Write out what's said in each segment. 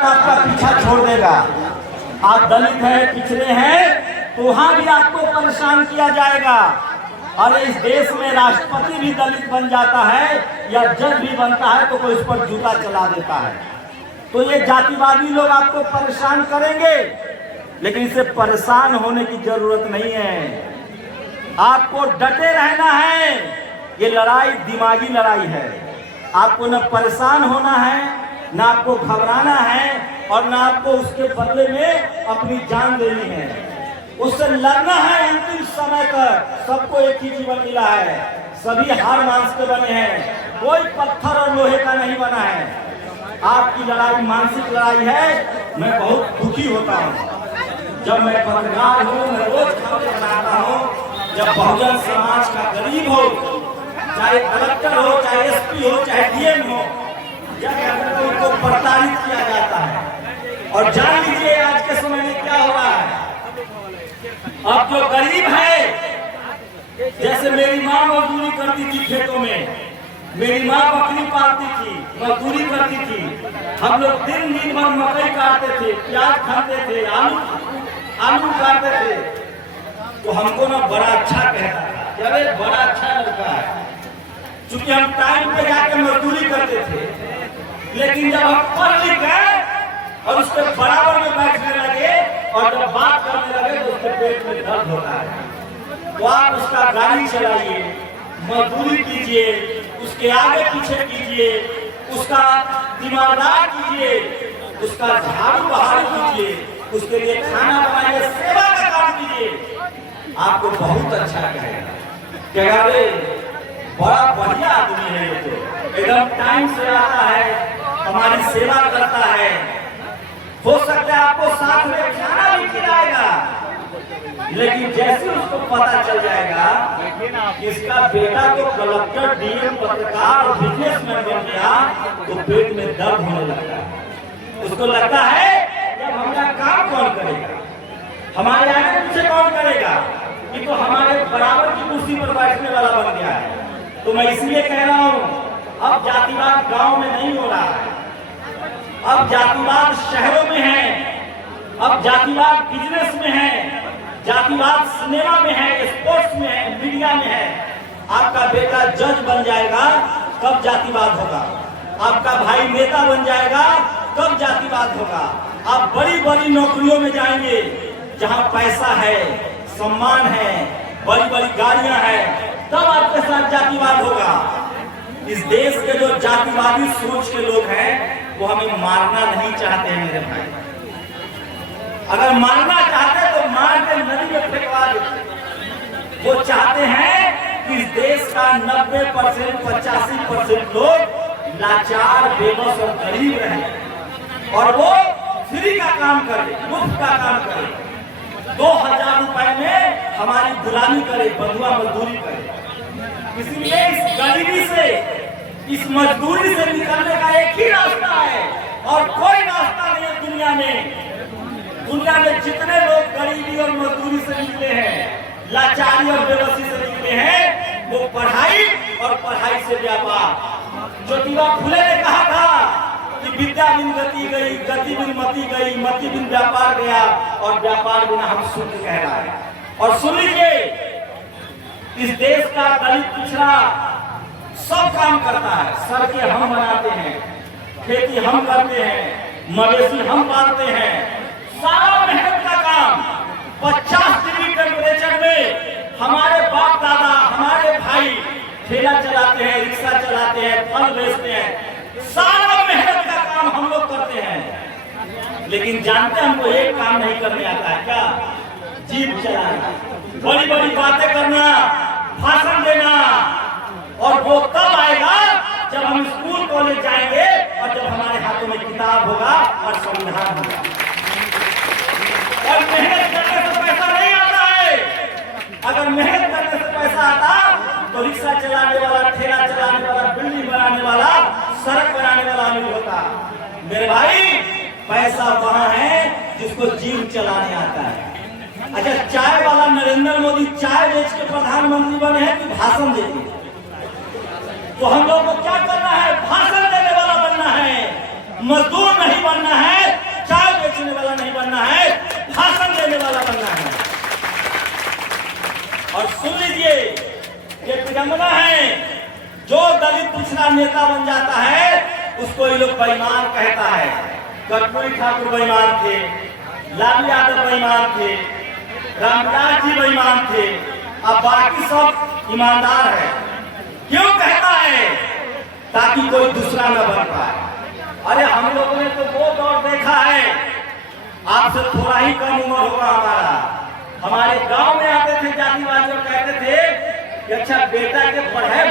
आपका पीछा छोड़ देगा। आप दलित हैं, पिछड़े हैं, तो वहां भी आपको परेशान किया जाएगा। और इस देश में राष्ट्रपति भी दलित बन जाता है या जज भी बनता है तो कोई उस पर जूता चला देता है। तो ये जातिवादी लोग आपको परेशान करेंगे, लेकिन इससे परेशान होने की जरूरत नहीं है। आपको डटे रहना है। ये लड़ाई दिमागी लड़ाई है। आपको न परेशान होना है, न आपको घबराना है, और न आपको उसके बदले में अपनी जान देनी है। उससे लड़ना है अंतिम समय तक। सबको एक ही जीवन मिला है, सभी हार मांस के बने हैं, कोई पत्थर और लोहे का नहीं बना है। आपकी लड़ाई मानसिक लड़ाई है। मैं बहुत दुखी होता हूँ जब मैं पत्रकार हूँ, मैं रोज खबरें बनाता हूँ, जब बहुजन समाज का गरीब हो, चाहे कलेक्टर हो, चाहे एसपी हो, चाहे डीएम हो, जब उनको प्रताड़ित किया जाता है। और जान लीजिए आज के समय में क्या हो रहा है। अब जो गरीब है, जैसे मेरी माँ मजदूरी करती थी खेतों में, मेरी माँ बकरी पालती थी, मजदूरी करती थी, हम लोग दिन भर मकई काटते थे, प्याज खाते थे, आलू काटते थे, तो हमको ना बड़ा अच्छा कहता था, अरे बड़ा अच्छा लड़का है, क्योंकि हम टाइम पे जाकर मजदूरी करते थे। लेकिन जब हम पढ़ लिख गए और उसके बराबर में बैठने लगे और जब बात करने लगे तो उसके पेट में दर्द होता है। तो आप उसका गाड़ी चलाइए, मजदूरी कीजिए, उसके आगे पीछे कीजिए, उसका तीमारदार कीजिए, उसका झाड़ू बहारू कीजिए, उसके लिए खाना बनाइए, सेवा का काम कीजिए। आपको बहुत अच्छा कहेगा, रे बड़ा बढ़िया आदमी है, ये तो एकदम टाइम से आता है, हमारी सेवा करता है। हो सकता है आपको साथ में खाना भी खिलाएगा, लेकिन जैसे उसको पता चल जाएगा कि इसका बेटा तो कलेक्टर, डीएम, पत्रकार और बिजनेसमैन बन गया, तो पेट में दर्द होने लगता है। उसको लगता है कि अब हमारा काम कौन करेगा, हमारे आगे पीछे कौन करेगा, कि तो हमारे बराबर की कुर्सी पर बैठने वाला बन गया है। तो मैं इसलिए कह रहा हूँ, अब जातिवाद गांव में नहीं हो रहा है, अब जातिवाद शहरों में है, अब जातिवाद बिजनेस में है, जातिवाद सिनेमा में है, स्पोर्ट्स में है, मीडिया में है। आपका बेटा जज बन जाएगा कब जातिवाद होगा, आपका भाई नेता बन जाएगा कब जातिवाद होगा। आप बड़ी बड़ी नौकरियों में जाएंगे जहां पैसा है, सम्मान है, बड़ी बड़ी गाड़ियां हैं, तब आपके साथ जातिवाद होगा। इस देश के जो जातिवादी सोच के लोग हैं वो हमें मारना नहीं चाहते हैं मेरे भाई। अगर मारना चाहते तो मार के नदी में फेंकवा देते। वो चाहते हैं कि इस देश का 90% 85% लोग लाचार, बेबस और गरीब रहे और वो फ्री का काम करे, मुफ्त का काम करे, 2000 रुपए में हमारी गुलामी करे, बंधुआ मजदूरी करे। इसलिए इस गरीबी से, इस मजदूरी से निकलने का एक ही रास्ता है और कोई रास्ता नहीं है दुनिया में। दुनिया में जितने लोग गरीबी और मजदूरी से निकले हैं, लाचारी और बेबसी से निकले हैं, वो पढ़ाई और पढ़ाई से व्यापार। ज्योतिबा फुले ने कहा था कि विद्या बिन गति गई, गति बिन मति गई, मति बिन व्यापार गया और व्यापार बिना हम शून्य कह रहा है। और सुन लीजिए, इस देश का दलित पिछड़ा सब काम करता है। सड़कें हम बनाते हैं, खेती हम करते हैं, मवेशी हम पालते हैं, सारा मेहनत का काम। 50 डिग्री टेम्परेचर में हमारे बाप दादा, हमारे भाई ठेला चलाते हैं, रिक्शा चलाते हैं, फल बेचते हैं, सारा मेहनत का काम हम लोग करते हैं। लेकिन जानते हैं हमको एक काम नहीं करने आता है, क्या? जीभ चलाना, बड़ी बड़ी बातें करना, भाषण देना। और वो तब आएगा जब हम स्कूल कॉलेज जाएंगे और जब हमारे हाथों में किताब होगा और संविधान होगा। और मेहनत करने से पैसा नहीं आता है। अगर मेहनत करने से पैसा आता तो रिक्शा चलाने वाला, ठेला चलाने वाला, बिल्डिंग बनाने वाला, सड़क बनाने वाला नहीं होता। मेरे भाई, पैसा वहां है जिसको जीव चलाने आता है। अच्छा, चाय वाला नरेंद्र मोदी चाय बेच के प्रधानमंत्री बने हैं कि भाषण देते? तो हम लोग को क्या करना है? भाषण देने वाला बनना है, मजदूर नहीं बनना है, दूसरा नेता बन जाता है उसको ये लोग बेईमान कहता है। कर्पूरी ठाकुर बेईमान थे, लालू यादव बेईमान थे, रामविलास जी बेईमान थे, अब बाकी सब ईमानदार है। क्यों कहता है? ताकि कोई दूसरा न बन पाए। अरे हम लोगों ने तो वो दौर देखा है, आपसे थोड़ा ही कम उम्र होगा हमारा। हमारे गांव में आते थे जातिवादी और कहते थे कि अच्छा बेटा के पढ़े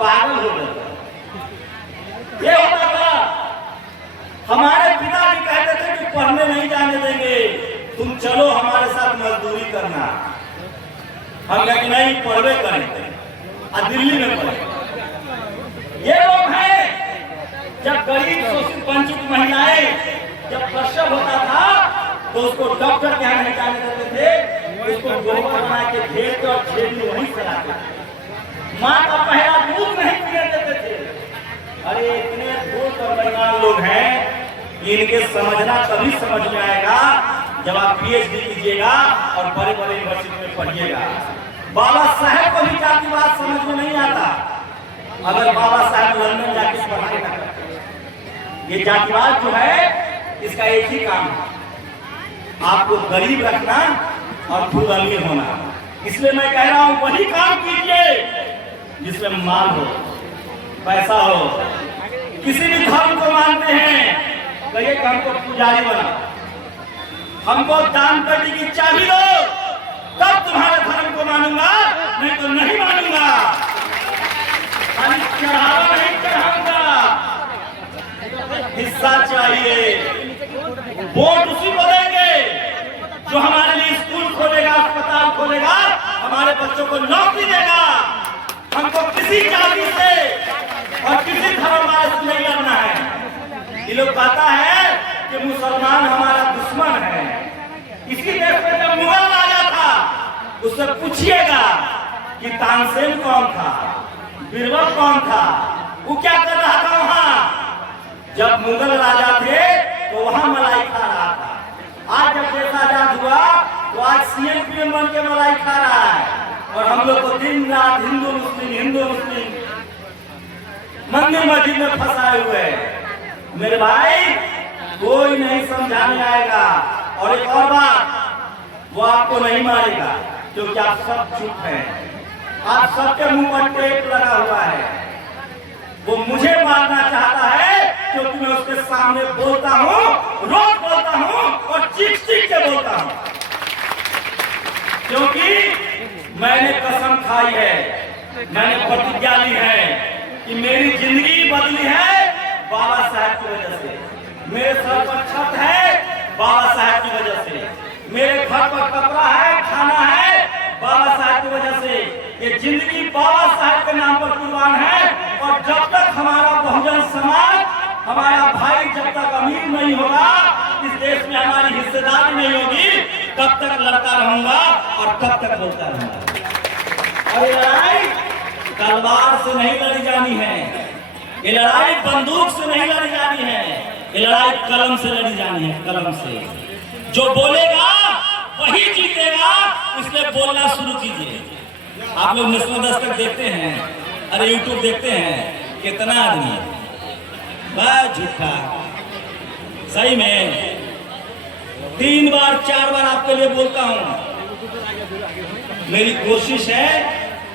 पागल हो गए, ये होता था। हमारे पिता भी कहते थे कि पढ़ने नहीं जाने देंगे, तुम चलो हमारे साथ मजदूरी करना। हम कहते नहीं, पढ़वे करेंगे और दिल्ली में पढ़े। ये लोग हैं, जब गरीब शोषित वंचित महिलाएं जब प्रसव होता था तो उसको डॉक्टर के यहाँ नहीं जाने देते थे, उसको गोबर बना के घेर के और छेड़ी वहीं चलाते थे। माँ का पहला दूध नहीं पीने देते थे। अरे इतने धूर्त और बेईमान लोग हैं, इनके समझना तभी समझ में आएगा जब आप पीएचडी कीजिएगा और बड़े बड़े यूनिवर्सिटी में पढ़िएगा। बाबा साहेब को भी जातिवाद समझ में नहीं आता अगर बाबा साहेब लंदन जाके पढ़ाई ना करते। ये जातिवाद जो है इसका एक ही काम है, आपको गरीब रखना और खुद अमीर होना। इसलिए मैं कह रहा हूं वही काम कीजिए जिसमें माल हो, पैसा हो। किसी भी धर्म को मानते हैं, कहिए कि हमको पुजारी बना, हमको दान पेटी की चाबी दो, तब तुम्हारे धर्म को मानूंगा, नहीं तो नहीं मानूंगा। चढ़ावा नहीं चढ़ाऊंगा, हिस्सा चाहिए। वोट उसी को देंगे जो हमारे लिए स्कूल खोलेगा, अस्पताल खोलेगा, हमारे बच्चों को नौकरी देगा। हमको किसी जाति से और किसी धर्म से नहीं लड़ना है। ये लोग कहता है कि मुसलमान हमारा दुश्मन है। इसी देश में जब मुगल राजा था उससे पूछिएगा कि तानसेन कौन था, बीरबल कौन था, वो क्या कर रहा था वहां। जब मुगल राजा थे तो वहां मलाई खा रहा था। आज जब देश आजाद हुआ तो आज सीएम पीएम बन के मलाई खा रहा है और हम लोग को दिन रात हिंदू मुस्लिम मंदिर मस्जिद में फंसाए हुए हैं। मेरे भाई कोई नहीं समझाने आएगा। और एक और बात, वो आपको नहीं मारेगा क्योंकि आप सब चुप हैं। आप सबके मुंह पर टेप लगा हुआ है। वो मुझे मारना चाहता है क्योंकि मैं उसके सामने बोलता हूँ, रोज बोलता हूँ और चीख के बोलता हूँ। क्योंकि मैंने कसम खाई है, मैंने प्रतिज्ञा ली है कि मेरी जिंदगी बदली है बाबा साहब की वजह से। मेरे सर पर छत है बाबा साहब की वजह से, मेरे घर पर कपड़ा है, खाना है बाबा साहब की वजह से। ये जिंदगी बाबा साहब के नाम पर कुर्बान है। और जब तक हमारा बहुजन समाज, हमारा भाई जब तक अमीर नहीं होगा, इस देश में हमारी हिस्सेदारी नहीं होगी, तब तक लड़ता रहूंगा और तब तक बोलता रहूंगा। और ये लड़ाई तलवार से नहीं लड़ी जानी है, ये लड़ाई बंदूक से नहीं लड़ी जानी है, ये लड़ाई कलम से लड़ी जानी है, कलम से। जो बोलेगा वही जीतेगा, इसलिए बोलना शुरू कीजिए। आप लोग नेशनल दस्तक देखते हैं, अरे यूट्यूब देखते हैं, कितना आदमी है बस झूठा। सही में 3 बार 4 बार आपके लिए बोलता हूं। मेरी कोशिश है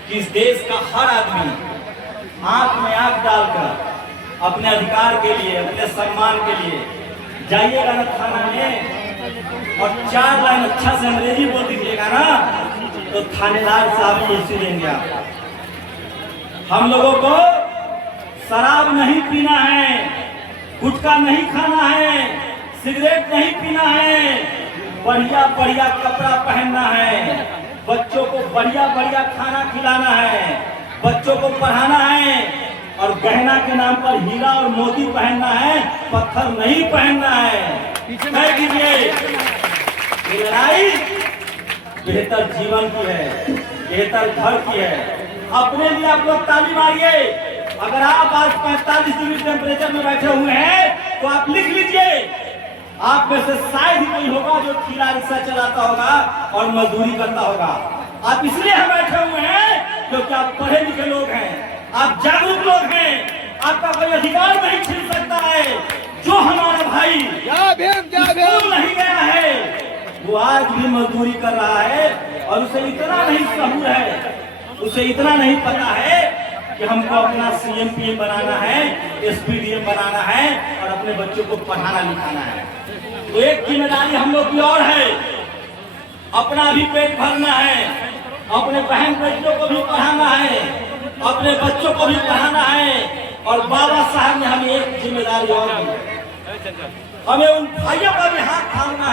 कि इस देश का हर आदमी आंख में आंख डालकर अपने अधिकार के लिए, अपने सम्मान के लिए जाइएगा ना थाना में और 4 लाइन अच्छा से अंग्रेजी बोल दीजिएगा ना, तो थानेदार साहब कुर्सी देंगे आपको। हम लोगों को शराब नहीं पीना है, गुटखा नहीं खाना है, सिगरेट नहीं पीना है, बढ़िया बढ़िया कपड़ा पहनना है, बच्चों को बढ़िया बढ़िया खाना खिलाना है, बच्चों को पढ़ाना है और गहना के नाम पर हीरा और मोती पहनना है, पत्थर नहीं पहनना है। ये लड़ाई बेहतर जीवन की है, बेहतर घर की है। अपने लिए आप लोग ताली मारिए। अगर आप आज 45 डिग्री टेम्परेचर में बैठे हुए हैं तो आप लिख लीजिए, आप में से शायद ही कोई होगा जो ठेला रिक्शा चलाता होगा और मजदूरी करता होगा। आप इसलिए हम बैठे हुए हैं क्योंकि आप पढ़े लिखे लोग हैं, आप जागरूक लोग हैं, वो आज भी मजदूरी कर रहा है और उसे इतना नहीं सहूर है, उसे इतना नहीं पता है कि हमको अपना सीएम पीएम बनाना है, एसपीडीएम बनाना है और अपने बच्चों को पढ़ाना लिखाना है। तो एक जिम्मेदारी हम लोग की और है, अपना भी पेट भरना है, अपने बहन बेटियों को भी पढ़ाना है, अपने बच्चों को भी पढ़ाना है। और बाबा साहब ने हमें एक जिम्मेदारी और दी, हमें उन भाइयों का भी हाथ थामना है।